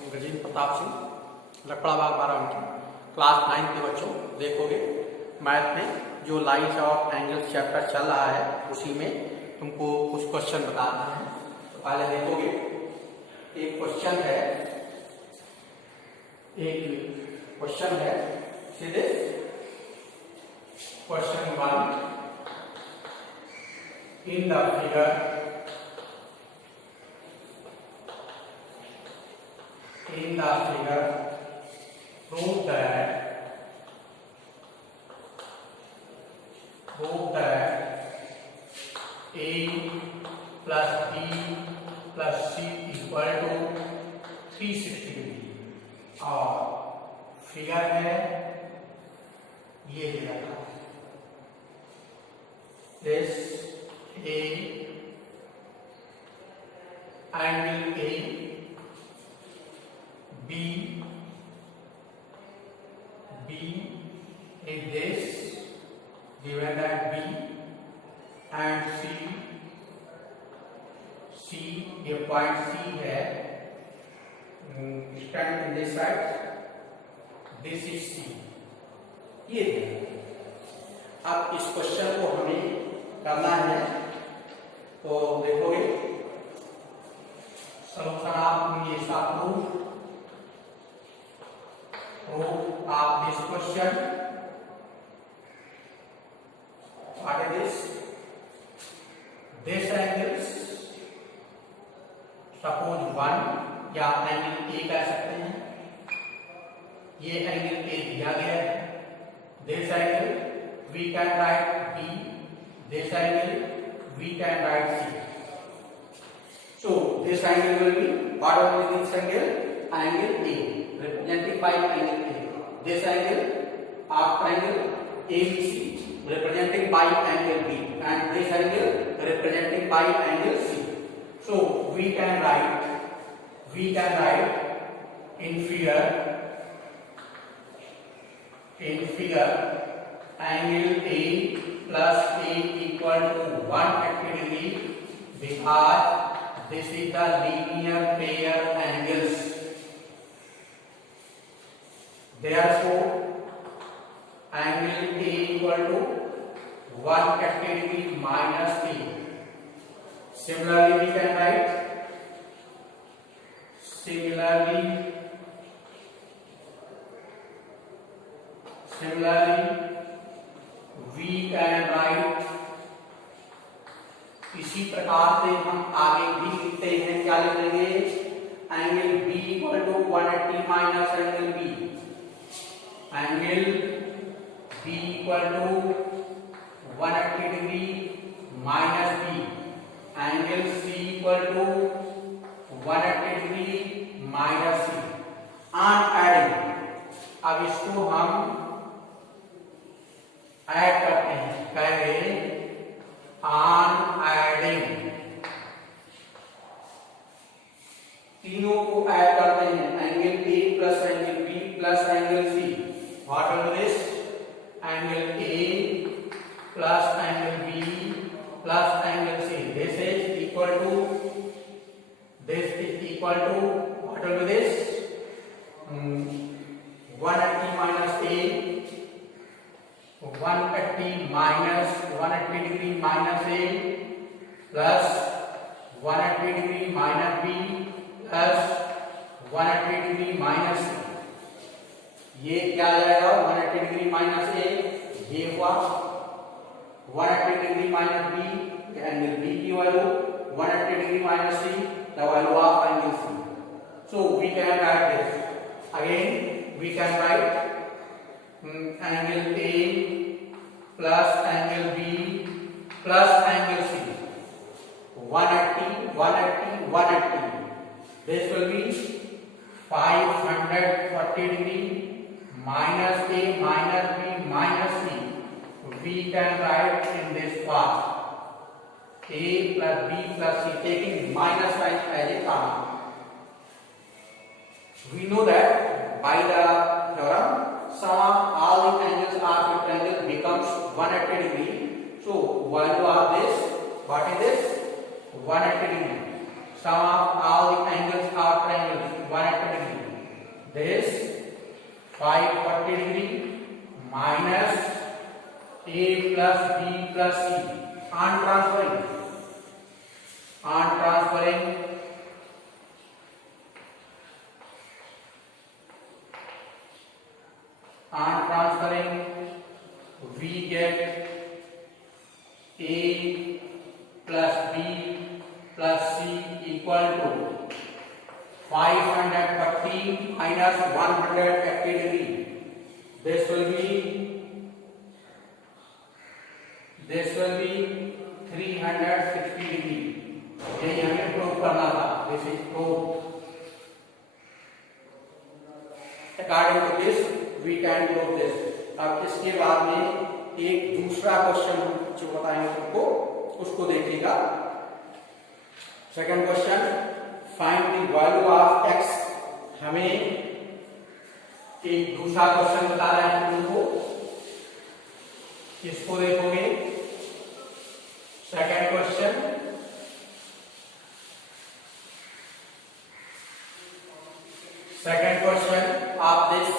हम गजेंद्र प्रताप सिंह, लकड़ाबाग बाराबंकी, क्लास 9 के बच्चों देखोगे मैथ में जो लाइन्स और एंगल्स चैप्टर चल रहा है उसी में तुमको कुछ क्वेश्चन बताना है। तो पहले देखोगे एक क्वेश्चन है सीधे क्वेश्चन 1 in the figure prove that A plus B plus C equal to 360 डिग्री और फिगर है ये दिया था this A angle A B is this given that B and C ये पॉइंट C है stand in this side, this is C ये है। अब इस क्वेश्चन को हमें करना है तो देखोगे सॉल्यूशन आप ये of this question. What is this? This angles, suppose 1 या एंगल A कह सकते हैं, ये एंगल A दिया गया है। This angle we can write B, this angle we can write C. So this angle will be, what will be this angle? Angle A, represented by angle A. This angle, after angle ABC, representing by angle B, and this angle representing by angle C. So we can write in figure angle A plus A equal to 180 degree because this is the linear pair angles. Therefore, angle A equal to 180 degree minus T. Similarly, we can write इसी प्रकार से हम आगे भी लिखते हैं। क्या लिखेंगे? Angle B equal to 180 minus angle B. Angle B equal to 180 degree minus B. Angle C equal to 180 degree minus C. On adding, अब इसको हम ऐड करते हैं। कहेंगे on adding, तीनों को ऐड करते हैं। Angle A plus angle B plus angle C. What will this? Angle A plus angle B plus angle C. This is equal to what will be this? 180 minus A, 180 degree minus A plus 180 degree minus B plus 180 degree minus C. ये क्या आ जाएगा? 180 degree minus A, ये हुआ 180 degree minus B, angle B की वैल्यू 180 degree minus C, the value of angle C. So we can write this again. We can write angle A plus angle B plus angle C. 180. This will be 540 degree minus A minus B minus C. We can write in this part A plus B plus C, taking minus sign as a common. We know that by the theorem sum of all the angles of rectangle becomes 180 degree. So value of this, what is this? 180 degree. Sum of all the angles of triangles 180 degree. 540 degree minus A plus B plus C on transferring we get a plus b plus c equal to 540 minus 180 degree. This will be 360 degree. यही हमें प्रूव करना था. This is proof. According to this, we can prove this. अब इसके बाद में एक दूसरा क्वेश्चन जो बताएंगे तुमको, उसको देखिएगा. Second question, find the value of x. हमें एक दूसरा क्वेश्चन बता रहा है तुमको, इसको देखोगे. Second question, of this,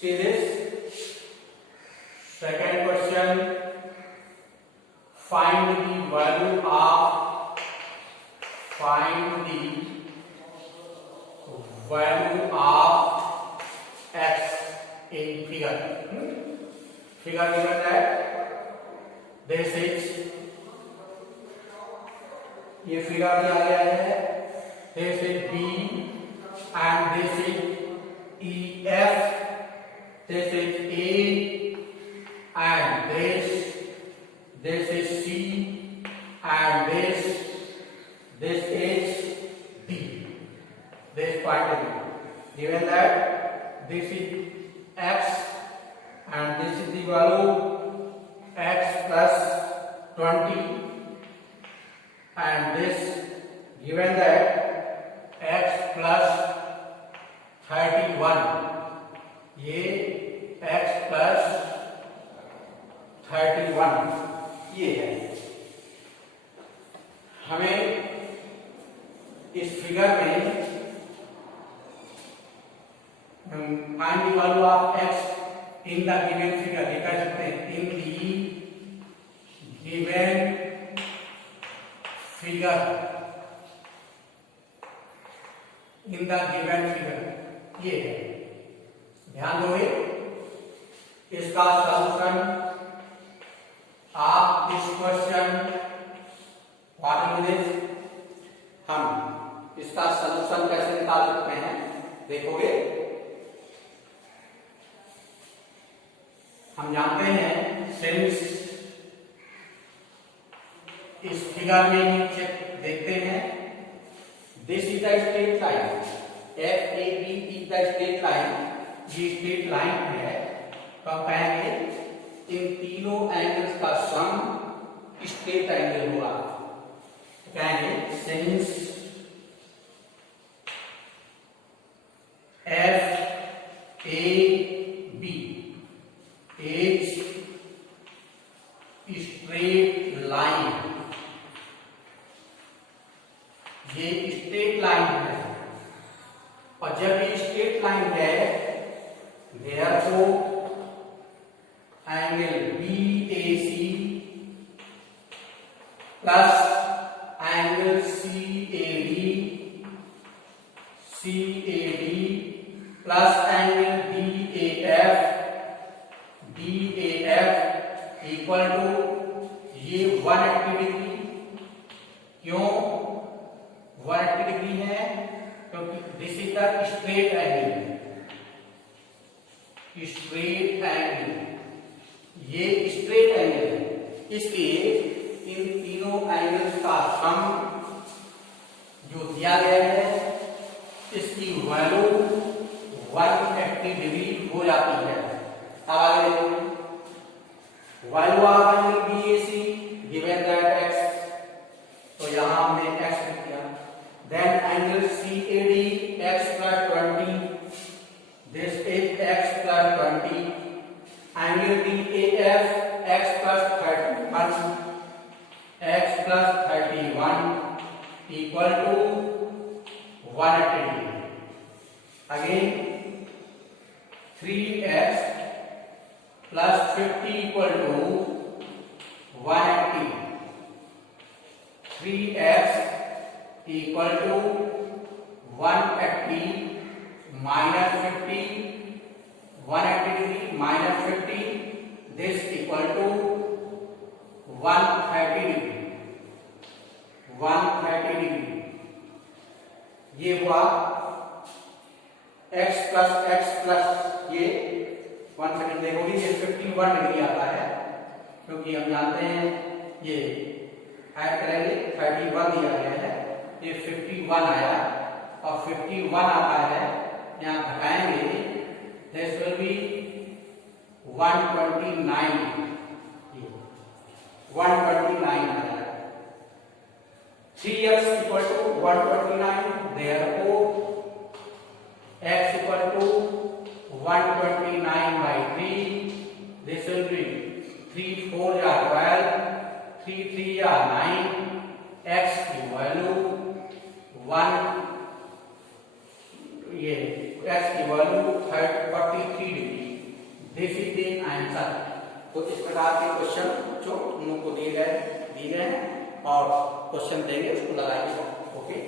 see this. Second question, find the value of x in figure. Figure given that this is, ये फिगर दिया गया है. This is B and this is EF. This is A and this is C and this is D. This point is given that this is x and this is the value x plus 20 and this given that x plus 31. ये x plus 31 ये है. हमें इस फिगर में find the value of x in the given figure लिख सकते हैं. इन the given figure, ये है. ध्यान दोगे. इसका सॉल्यूशन आप इस क्वेश्चन व्हाट इज दिस, हम इसका सॉल्यूशन कैसे निकाल सकते हैं देखोगे. हम जानते हैं सिंस इस फिगर में नीचे देखते हैं, this is the straight line, FAB is the straight line. ये स्ट्रेट लाइन है. तो हम कहेंगे इन तीनों एंगल्स का सम स्ट्रेट एंगल हुआ. कहेंगे since FAB is straight line. ये स्ट्रेट लाइन है और जब ये स्ट्रेट लाइन है therefore angle BAC plus angle CAD plus angle DAF equal to ये 180 डिग्री. क्यों 180 डिग्री है? क्योंकि this is the straight angle. ये स्ट्रेट एंगल है, इसलिए इन तीनों एंगल्स का सम जो दिया गया है इसकी वैल्यू 180 डिग्री हो जाती है. अब आगे value of angle BAC given that x, तो यहां हमने x लिख दिया. Then angle CAD x plus 20, this is x plus 20. Angle DAF x plus 31 equal to 180 degree. Again 3x plus 50 equal to 180. 3x equal to 180 minus 50, 180 degree minus 50, this equal to 130 degree. 130 degree. ये हुआ x plus ये 1 सेकंड देखोगे ये 51 डिग्री आता है, क्योंकि हम जानते हैं ये ऐड करेंगे 31 दिया गया है, ये 51 आया और 51 आता है, यहाँ घटाएंगे दिस विल बी 129, 129 आया। 3x equal to 129, therefore x equal to 129 by 3, this will be 3 4 are 12, 3 3 are 9, x की वैल्यू 1, ये x की वैल्यू 43 degree. This is the answer. तो इस प्रकार के क्वेश्चन जो तुम लोग को दिए गए हैं और क्वेश्चन देंगे उसको लगाइए। ओके।